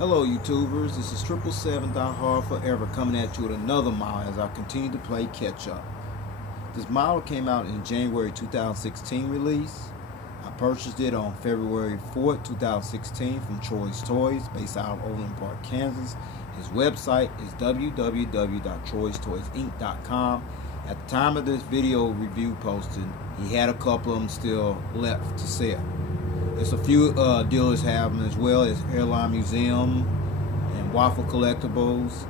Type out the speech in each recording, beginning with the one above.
Hello YouTubers, this is 777 Die Hard Forever coming at you with another model as I continue to play catch up. This model came out in January 2016 release. I purchased it on February 4th, 2016 from Troy's Toys based out of Overland Park, Kansas. His website is www.troystoysinc.com. At the time of this video review posting, he had a couple of them still left to sell. There's a few dealers have them as well as Airline Museum and Waffle Collectibles,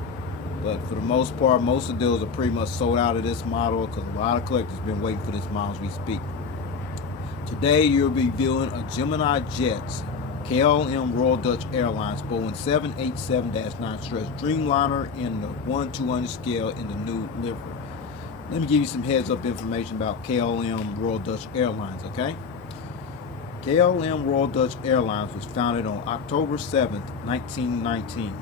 but for the most part, most of the dealers are pretty much sold out of this model because a lot of collectors have been waiting for this model as we speak. Today you'll be viewing a Gemini Jets KLM Royal Dutch Airlines Boeing 787-9 Stretched Dreamliner in the 1/200 scale in the new livery. Let me give you some heads up information about KLM Royal Dutch Airlines, okay? KLM Royal Dutch Airlines was founded on October 7, 1919.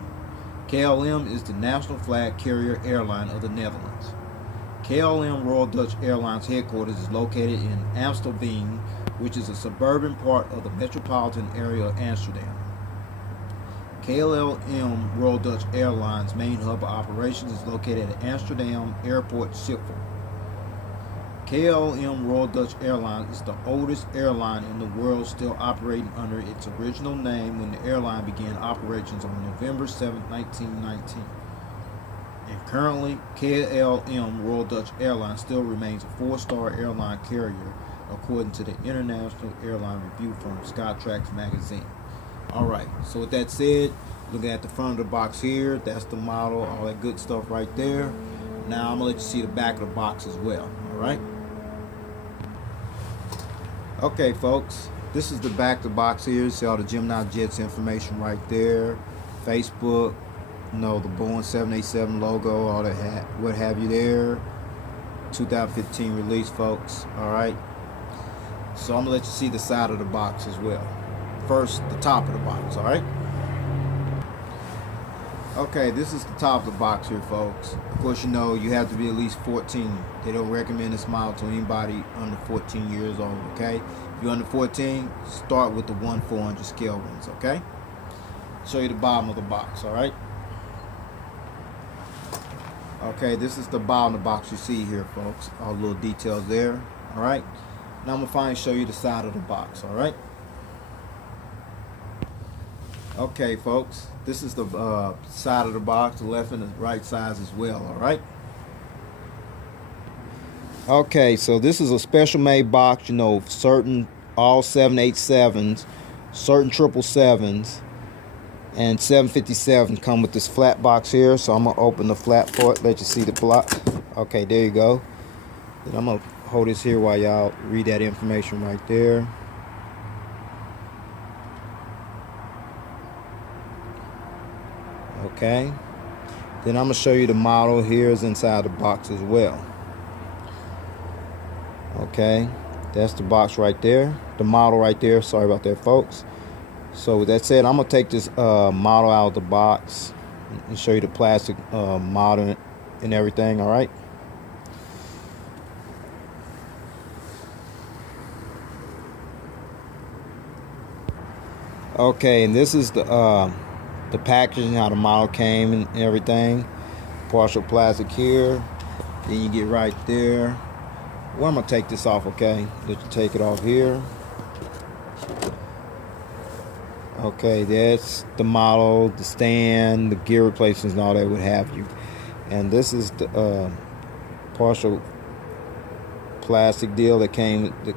KLM is the national flag carrier airline of the Netherlands. KLM Royal Dutch Airlines headquarters is located in Amsterdam, which is a suburban part of the metropolitan area of Amsterdam. KLM Royal Dutch Airlines main hub of operations is located at Amsterdam Airport Schiphol. KLM Royal Dutch Airlines is the oldest airline in the world still operating under its original name when the airline began operations on November 7, 1919. And currently, KLM Royal Dutch Airlines still remains a 4-star airline carrier according to the international airline review firm Skytrax magazine. Alright, so with that said, looking at the front of the box here, that's the model, all that good stuff right there. Now I'm going to let you see the back of the box as well. Alright. Okay folks, this is the back of the box here. See all the Gemini Jets information right there. Facebook, the Boeing 787 logo, all that, what have you there. 2015 release, folks. Alright. So I'm going to let you see the side of the box as well. First, the top of the box, alright? Okay, this is the top of the box here, folks. Of course, you have to be at least 14. They don't recommend this model to anybody under 14 years old, okay? If you're under 14, start with the 1/400 scale ones, okay? Show you the bottom of the box, alright? Okay, this is the bottom of the box you see here, folks. All the little details there, alright? Now I'm going to finally show you the side of the box, alright? Okay folks, this is the side of the box, the left and the right sides as well, alright? Okay, so this is a special made box, certain all 787s, certain 777s, and 757 come with this flat box here, so I'm going to open the flat part, let you see the block. Okay, there you go. Then I'm going to hold this here while y'all read that information right there. Okay, then I'm going to show you the model here is inside the box as well. Okay, that's the box right there, the model right there. Sorry about that, folks. So with that said, I'm going to take this model out of the box and show you the plastic model and everything, all right? Okay, and this is the packaging, how the model came and everything. Partial plastic here. Then you get right there. Well, I'm going to take this off, okay? Let you take it off here. Okay, that's the model, the stand, the gear replacements and all that would have you. And this is the partial plastic deal that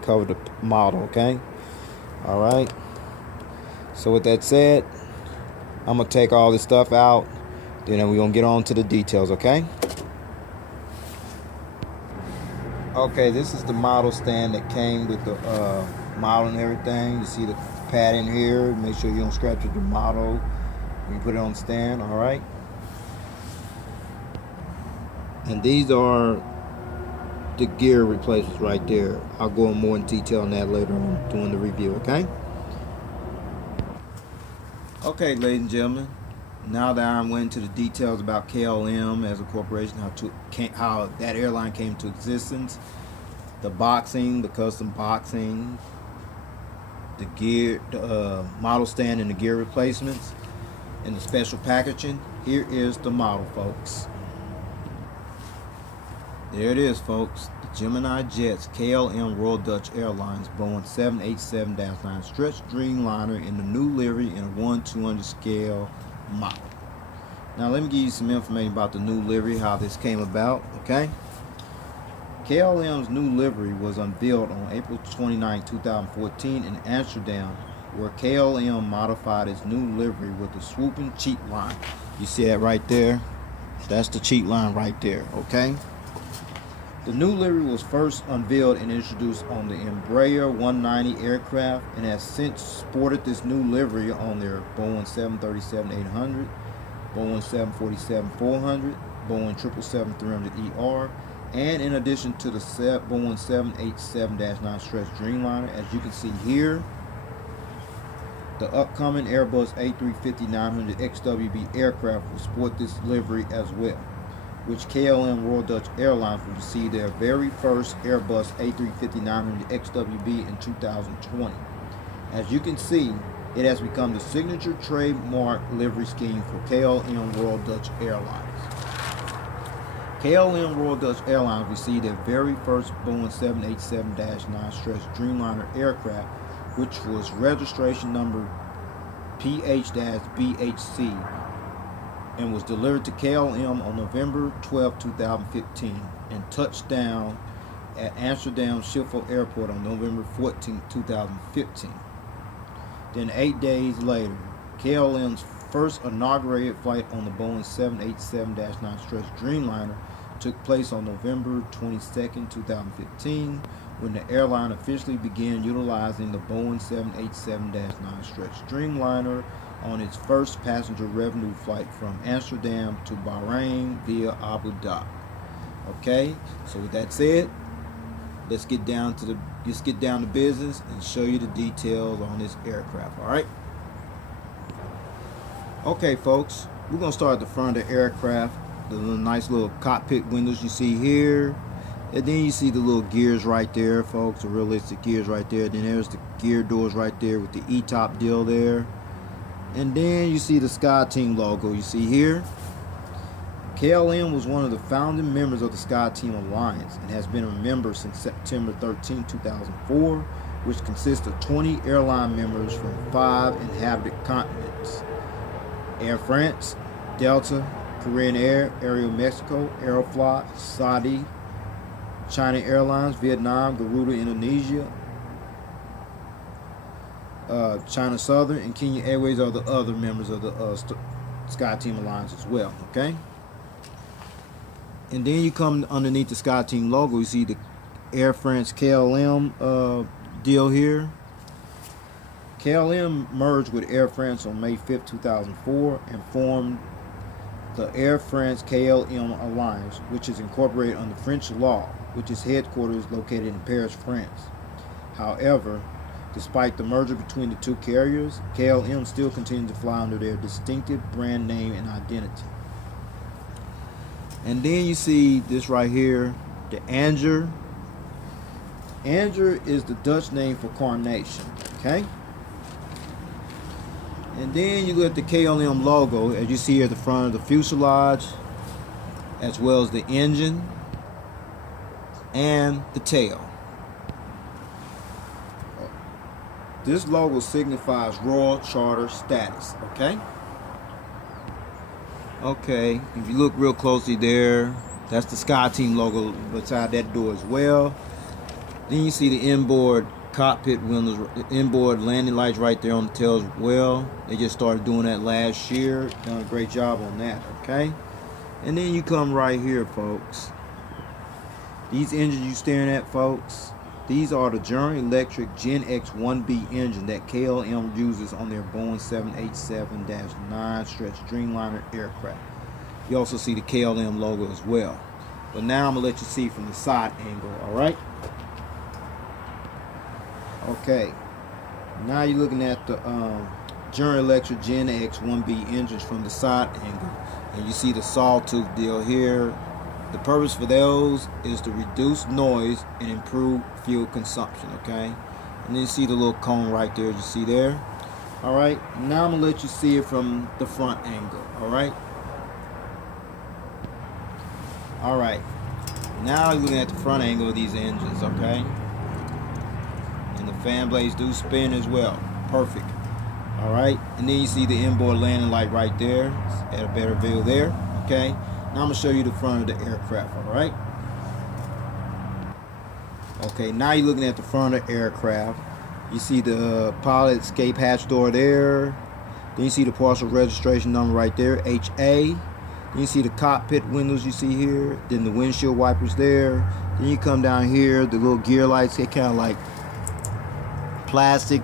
covered the model, okay? Alright. So with that said, I'm going to take all this stuff out, then we're going to get on to the details, okay? Okay, this is the model stand that came with the model and everything. You see the pad in here. Make sure you don't scratch with the model when you put it on the stand, all right? And these are the gear replacements right there. I'll go in more in detail on that later on during the review, okay? Okay, ladies and gentlemen, now that I went into the details about KLM as a corporation, how that airline came to existence, the boxing, the custom boxing, the gear, the model stand and the gear replacements, in the special packaging. Here is the model, folks. There it is, folks. The Gemini Jets KLM Royal Dutch Airlines Boeing 787-9 Stretched Dreamliner in the new livery in a 1/200 scale model. Now let me give you some information about the new livery, how this came about, okay? KLM's new livery was unveiled on April 29, 2014 in Amsterdam, where KLM modified its new livery with the swooping cheat line. You see that right there? That's the cheat line right there, okay? The new livery was first unveiled and introduced on the Embraer 190 aircraft and has since sported this new livery on their Boeing 737-800, Boeing 747-400, Boeing 777-300ER, and in addition to the Boeing 787-9 Stretched Dreamliner. As you can see here, the upcoming Airbus A350-900 XWB Aircraft will sport this livery as well, which KLM Royal Dutch Airlines will receive their very first Airbus A350-900 XWB in 2020. As you can see, it has become the signature trademark livery scheme for KLM Royal Dutch Airlines. KLM Royal Dutch Airlines received their very first Boeing 787-9 Stretched Dreamliner aircraft, which was registration number PH-BHC, and was delivered to KLM on November 12, 2015, and touched down at Amsterdam Schiphol Airport on November 14, 2015. Then 8 days later, KLM's first inaugurated flight on the Boeing 787-9 Stretched Dreamliner took place on November 22, 2015, when the airline officially began utilizing the Boeing 787-9 Stretched Dreamliner on its first passenger revenue flight from Amsterdam to Bahrain via Abu Dhabi. Okay, so with that said, let's get down to business and show you the details on this aircraft. All right. Okay, folks, we're gonna start at the front of the aircraft. The nice little cockpit windows you see here, and then you see the little gears right there, folks, the realistic gears right there. Then there's the gear doors right there with the E-top deal there. And then you see the SkyTeam logo you see here. KLM was one of the founding members of the SkyTeam Alliance and has been a member since September 13, 2004, which consists of 20 airline members from 5 inhabited continents: Air France, Delta, Korean Air, Aero Mexico, Aeroflot, Saudi, China Airlines, Vietnam, Garuda Indonesia, China Southern, and Kenya Airways are the other members of the SkyTeam Alliance as well. Okay. And then you come underneath the SkyTeam logo, you see the Air France KLM deal here. KLM merged with Air France on May 5, 2004 and formed the Air France KLM Alliance, which is incorporated under French law, which is headquarters located in Paris, France. However, despite the merger between the two carriers, KLM still continues to fly under their distinctive brand name and identity. And then you see this right here, the Anger. Anger is the Dutch name for carnation, okay? And then you look at the KLM logo, as you see at the front of the fuselage, as well as the engine and the tail. This logo signifies Royal Charter status, okay? Okay, if you look real closely there, that's the SkyTeam logo beside that door as well. Then you see the inboard cockpit windows, inboard landing lights right there on the tail as well. They just started doing that last year. Done a great job on that, okay? And then you come right here, folks. These engines you staring at, folks, these are the General Electric Gen X 1B engine that KLM uses on their Boeing 787-9 Stretched Dreamliner aircraft. You also see the KLM logo as well. But now I'm going to let you see from the side angle, alright? Okay. Now you're looking at the General Electric Gen X 1B engines from the side angle. And you see the sawtooth deal here. The purpose for those is to reduce noise and improve fuel consumption, okay? And then you see the little cone right there, you see there? All right, now I'm gonna let you see it from the front angle. All right. All right. Now you're looking at the front angle of these engines. Okay. And the fan blades do spin as well. Perfect. All right. And then you see the inboard landing light right there. At a better view there. Okay. Now I'm gonna show you the front of the aircraft. All right. Okay. Now you're looking at the front of the aircraft. You see the pilot escape hatch door there. Then you see the partial registration number right there, HA. Then you see the cockpit windows you see here. Then the windshield wipers there. Then you come down here, the little gear lights, they kind of like plastic,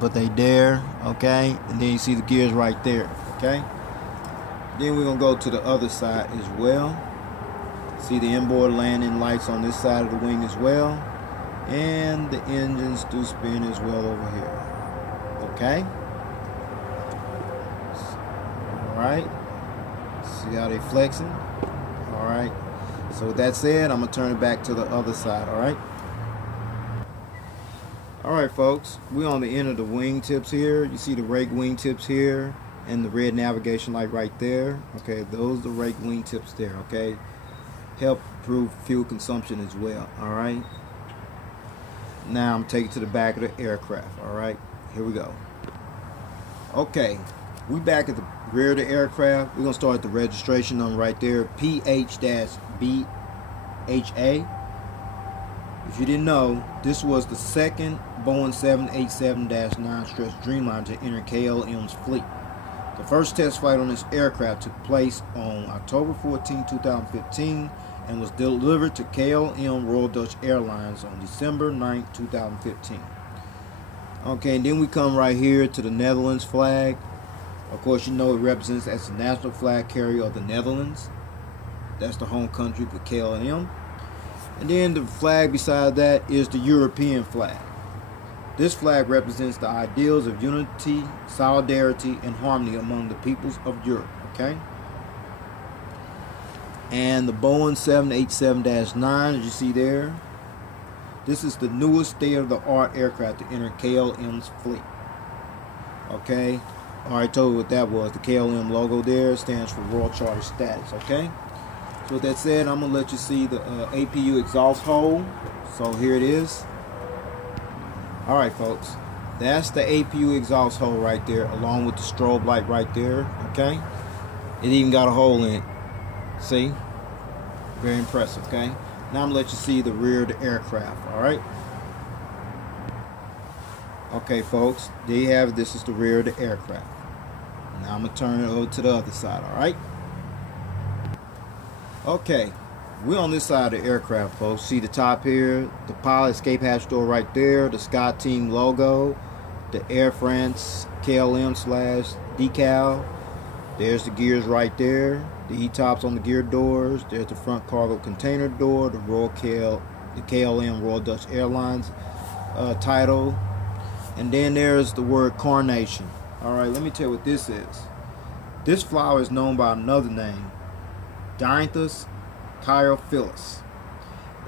but they there, okay? And then you see the gears right there, okay? Then we're gonna go to the other side as well. See the inboard landing lights on this side of the wing as well. And the engines do spin as well over here, okay? All right. See how they flexing? All right. So with that said, I'm gonna turn it back to the other side. All right. All right, folks. We're on the end of the wing tips here. You see the rake wing tips here, and the red navigation light right there. Okay, those are the rake wing tips there. Okay, help improve fuel consumption as well. All right. Now I'm taking it to the back of the aircraft. All right. Here we go. Okay. We back at the rear of the aircraft. We're going to start at the registration number right there, PH-BHA. If you didn't know, this was the second Boeing 787-9 Stretched Dreamliner to enter KLM's fleet. The first test flight on this aircraft took place on October 14, 2015 and was delivered to KLM Royal Dutch Airlines on December 9, 2015. Okay, and then we come right here to the Netherlands flag. Of course, you know it represents as the national flag carrier of the Netherlands. That's the home country for KLM. And then the flag beside that is the European flag. This flag represents the ideals of unity, solidarity, and harmony among the peoples of Europe. Okay. And the Boeing 787-9, as you see there, this is the newest state-of-the-art aircraft to enter KLM's fleet. Okay. I already told you what that was. The KLM logo there stands for Royal Charter Status, okay? So with that said, I'm going to let you see the APU exhaust hole. So here it is. Alright, folks. That's the APU exhaust hole right there, along with the strobe light right there, okay? It even got a hole in it. See? Very impressive, okay? Now I'm going to let you see the rear of the aircraft, alright? Okay, folks. There you have it. This is the rear of the aircraft. Now I'm going to turn it over to the other side, alright? Okay, we're on this side of the aircraft, folks. See the top here, the pilot escape hatch door right there, the Sky Team logo, the Air France KLM / decal. There's the gears right there, the E-tops on the gear doors. There's the front cargo container door, the KLM Royal Dutch Airlines title. And then there's the word carnation. Alright, let me tell you what this is. This flower is known by another name, Dianthus caryophyllus.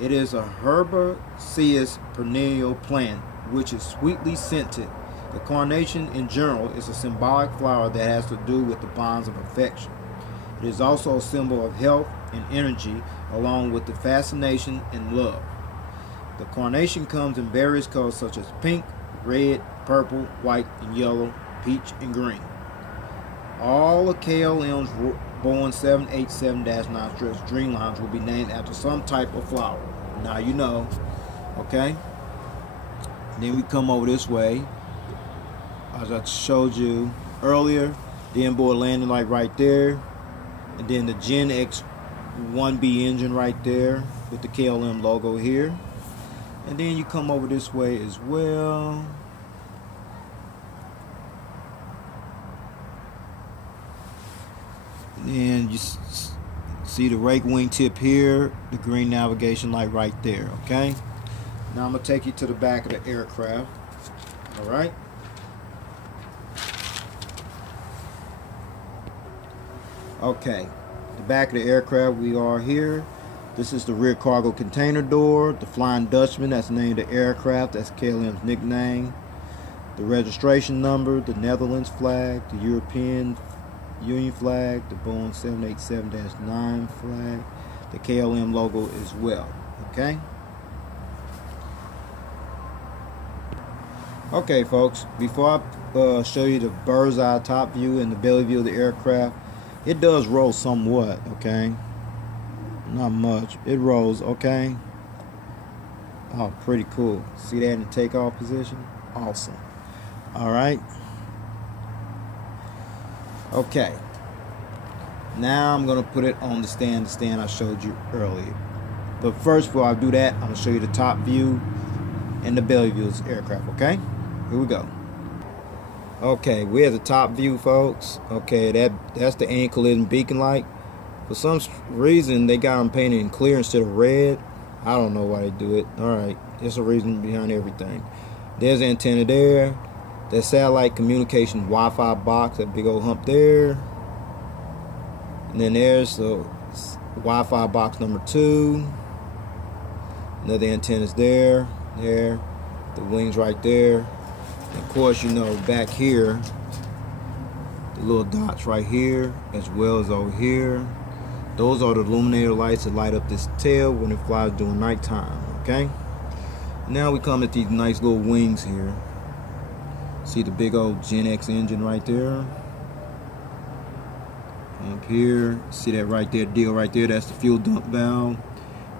It is a herbaceous perennial plant which is sweetly scented. The carnation in general is a symbolic flower that has to do with the bonds of affection. It is also a symbol of health and energy, along with the fascination and love. The carnation comes in various colors such as pink, red, purple, white, and yellow, peach, and green. All of KLM's Boeing 787-9 Stretched Dreamliners will be named after some type of flower. Now you know, okay? And then we come over this way. As I showed you earlier, the inboard landing light right there. And then the Gen X 1B engine right there with the KLM logo here. And then you come over this way as well. And you see the rake wing tip here, the green navigation light right there, okay? Now I'm going to take you to the back of the aircraft, all right? Okay, the back of the aircraft, we are here. This is the rear cargo container door, the Flying Dutchman, that's the name of the aircraft, that's KLM's nickname. the registration number, the Netherlands flag, the European Union flag, the Boeing 787-9 flag, the KLM logo as well. Okay. Okay, folks, before I show you the bird's eye top view and the belly view of the aircraft, it does roll somewhat, okay? Not much. It rolls, okay? Oh, pretty cool. See that in the takeoff position? Awesome. Alright. Okay. Now I'm going to put it on the stand I showed you earlier. But first, before I do that, I'm going to show you the top view and the belly view of this aircraft, okay? Here we go. Okay, we're at the top view, folks. Okay, that's the anti-collision beacon light. For some reason, they got them painted in clear instead of red. I don't know why they do it. Alright, there's a reason behind everything. There's the antenna there. The satellite communication Wi-Fi box, that big old hump there. And then there's the Wi-Fi box number 2. Another antenna's there. There. The wings right there. And of course, you know, back here, the little dots right here, as well as over here. Those are the illuminator lights that light up this tail when it flies during nighttime, okay? Now we come at these nice little wings here. See the big old Gen X engine right there? Up here, see that right there, deal right there, that's the fuel dump valve.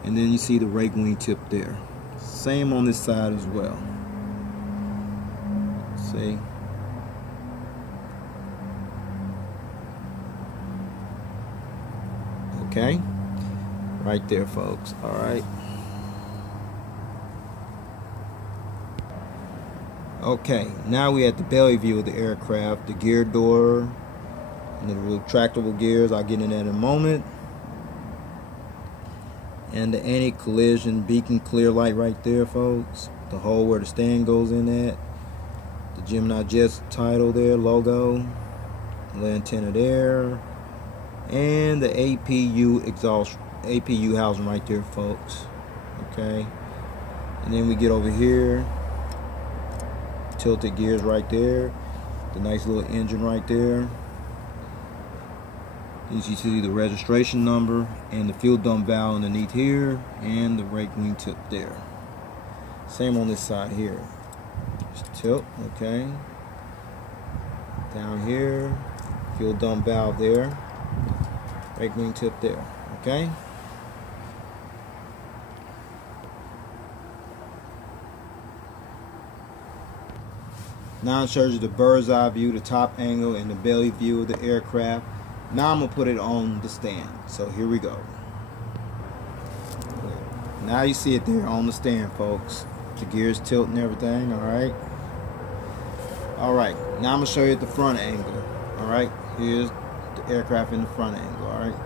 And then you see the rake wing tip there. Same on this side as well. See? Okay, right there, folks. All right. Okay, now we at the belly view of the aircraft, the gear door, and the retractable gears. I'll get in that in a moment. And the anti-collision beacon clear light right there, folks. The hole where the stand goes in at. The Gemini Jets title there, logo. The antenna there. And the APU exhaust, APU housing right there, folks. Okay. And then we get over here. Tilted gears right there. The nice little engine right there. You see the registration number and the fuel dump valve underneath here, and the rake wing tip there. Same on this side here. Just tilt, okay. Down here, fuel dump valve there, rake wing tip there, okay. Now it shows you the bird's eye view, the top angle, and the belly view of the aircraft. Now I'm going to put it on the stand. So here we go. Now you see it there on the stand, folks. The gears tilt and everything, alright? Alright, now I'm going to show you at the front angle. Alright, here's the aircraft in the front angle, alright?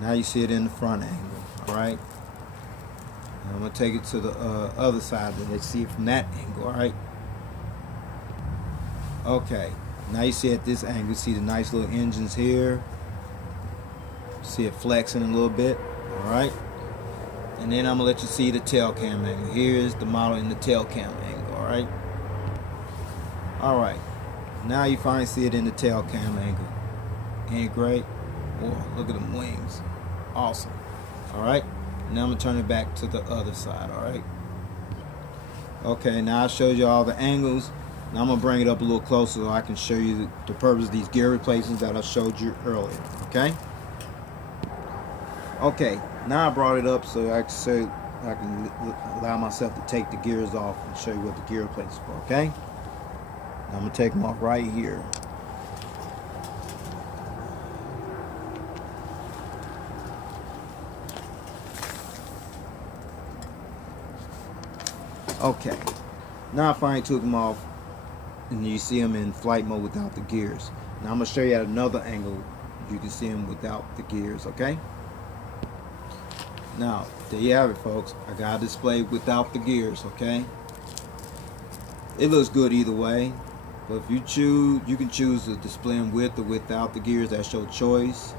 Now you see it in the front angle, alright? I'm going to take it to the other side and let's see it from that angle, alright? Okay. Now you see at this angle, you see the nice little engines here. See it flexing a little bit, all right? And then I'm gonna let you see the tail cam angle. Here's the model in the tail cam angle, all right? All right, now you finally see it in the tail cam angle. Ain't it great? Boy, look at them wings. Awesome, all right? Now I'm gonna turn it back to the other side, all right? Okay, now I showed you all the angles. Now I'm going to bring it up a little closer so I can show you the purpose of these gear replacements that I showed you earlier, okay? Okay, now I brought it up so I can allow myself to take the gears off and show you what the gear replacements for, okay? Now I'm going to take them off right here. Okay, now I finally took them off. And you see them in flight mode without the gears. Now I'm going to show you at another angle you can see them without the gears, okay? Now, there you have it, folks. I got a display without the gears, okay? It looks good either way. But if you choose, you can choose to display them with or without the gears. That's your choice.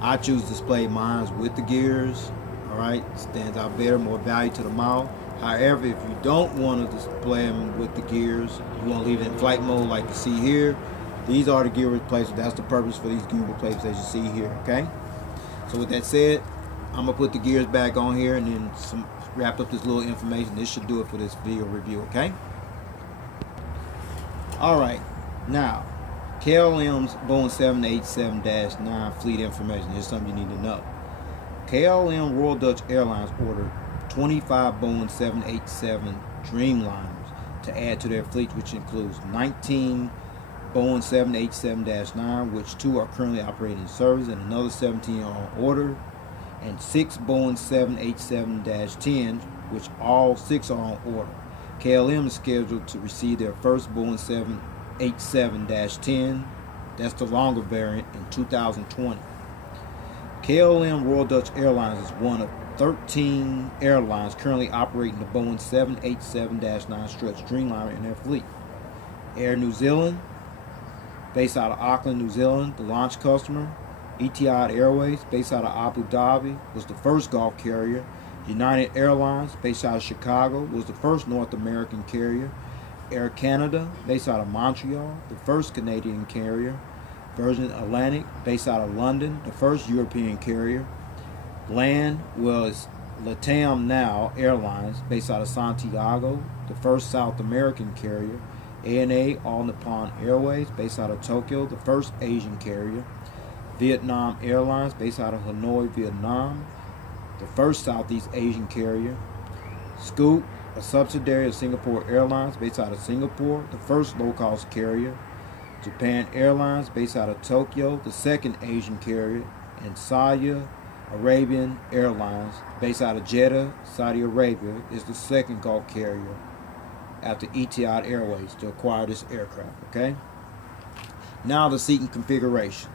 I choose to display mine with the gears. Alright, stands out better, more value to the mouth. However, if you don't want to display them with the gears, you want to leave it in flight mode like you see here, these are the gear replacements. That's the purpose for these gear replacements as you see here, okay? So with that said, I'm going to put the gears back on here and then wrap up this little information. This should do it for this video review, okay? Alright, now, KLM's Boeing 787-9 fleet information. Here's something you need to know. KLM Royal Dutch Airlines ordered 25 Boeing 787 Dreamliners to add to their fleet, which includes 19 Boeing 787-9, which 2 are currently operating in service and another 17 are on order, and 6 Boeing 787-10, which all 6 are on order. KLM is scheduled to receive their first Boeing 787-10, that's the longer variant, in 2020. KLM Royal Dutch Airlines is one of 13 airlines currently operating the Boeing 787-9 Stretched Dreamliner in their fleet. Air New Zealand, based out of Auckland, New Zealand, the launch customer. Etihad Airways, based out of Abu Dhabi, was the first Gulf carrier. United Airlines, based out of Chicago, was the first North American carrier. Air Canada, based out of Montreal, the first Canadian carrier. Virgin Atlantic, based out of London, the first European carrier. LAN was LATAM Now Airlines, based out of Santiago, the first South American carrier. ANA All Nippon Airways, based out of Tokyo, the first Asian carrier. Vietnam Airlines, based out of Hanoi, Vietnam, the first Southeast Asian carrier. Scoot, a subsidiary of Singapore Airlines, based out of Singapore, the first low-cost carrier. Japan Airlines, based out of Tokyo, the second Asian carrier. And Saudi Arabian Airlines, based out of Jeddah, Saudi Arabia, is the second Gulf carrier after Etihad Airways to acquire this aircraft, okay? Now the seating configuration.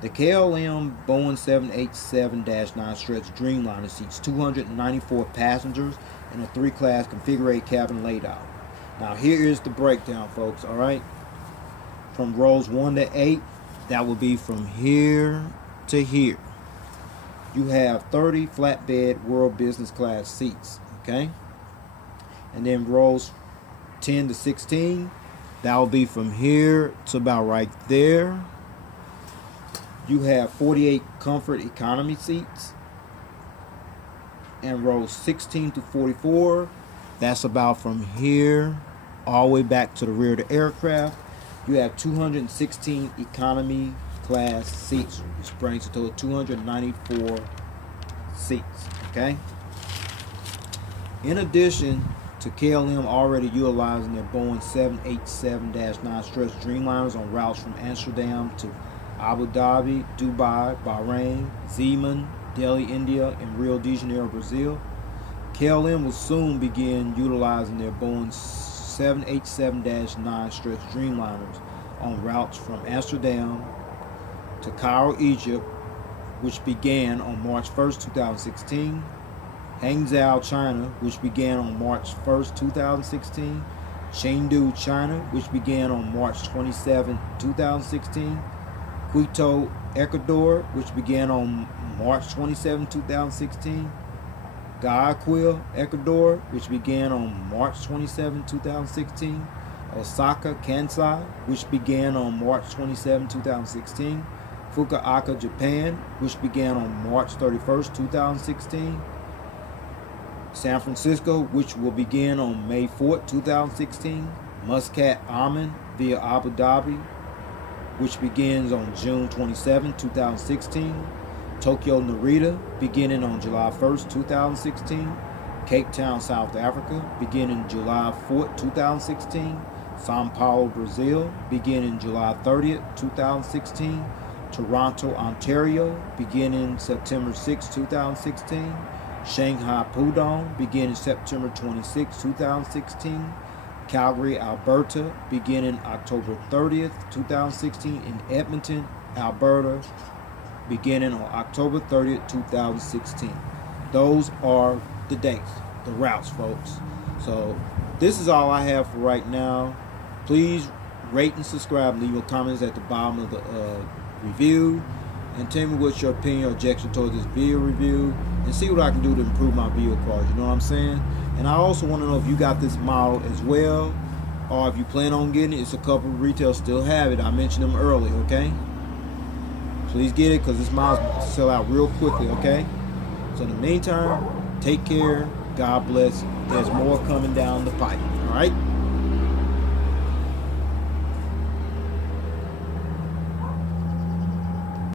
The KLM Boeing 787-9 Stretched Dreamliner seats 294 passengers in a 3-class configurated cabin layout. Now here is the breakdown, folks, alright? From rows 1 to 8, that will be from here to here. You have 30 flatbed world business class seats, okay? And then rows 10 to 16, that will be from here to about right there. You have 48 comfort economy seats. And rows 16 to 44, that's about from here all the way back to the rear of the aircraft. You have 216 economy class seats, which brings a total of 294 seats, okay? In addition to KLM already utilizing their Boeing 787-9 Stretched Dreamliners on routes from Amsterdam to Abu Dhabi, Dubai, Bahrain, Zeeman, Delhi, India, and Rio de Janeiro, Brazil, KLM will soon begin utilizing their Boeing 787-9 Stretched Dreamliners on routes from Amsterdam to Cairo, Egypt, which began on March 1st, 2016, Hangzhou, China, which began on March 1st, 2016, Chengdu, China, which began on March 27, 2016, Quito, Ecuador, which began on March 27, 2016, Guayaquil, Ecuador, which began on March 27, 2016, Osaka, Kansai, which began on March 27, 2016, Fukuoka, Japan, which began on March 31st, 2016, San Francisco, which will begin on May 4th, 2016, Muscat, Oman, via Abu Dhabi, which begins on June 27, 2016, Tokyo, Narita, beginning on July 1st, 2016, Cape Town, South Africa, beginning July 4th, 2016, Sao Paulo, Brazil, beginning July 30th, 2016, Toronto, Ontario, beginning September 6, 2016, Shanghai, Pudong, beginning September 26, 2016, Calgary, Alberta, beginning October 30th, 2016, in Edmonton, Alberta, beginning on October 30th, 2016. Those are the dates, the routes, folks. So this is all I have for right now. Please rate and subscribe. Leave your comments at the bottom of the review, and tell me what's your opinion or objection towards this video review, and see what I can do to improve my video quality. You know what I'm saying? And I also want to know if you got this model as well, or if you plan on getting it. It's a couple of retailers still have it. I mentioned them earlier, okay? Please get it, because this model sell out real quickly, okay? So in the meantime, take care. God bless. There's more coming down the pipe, all right?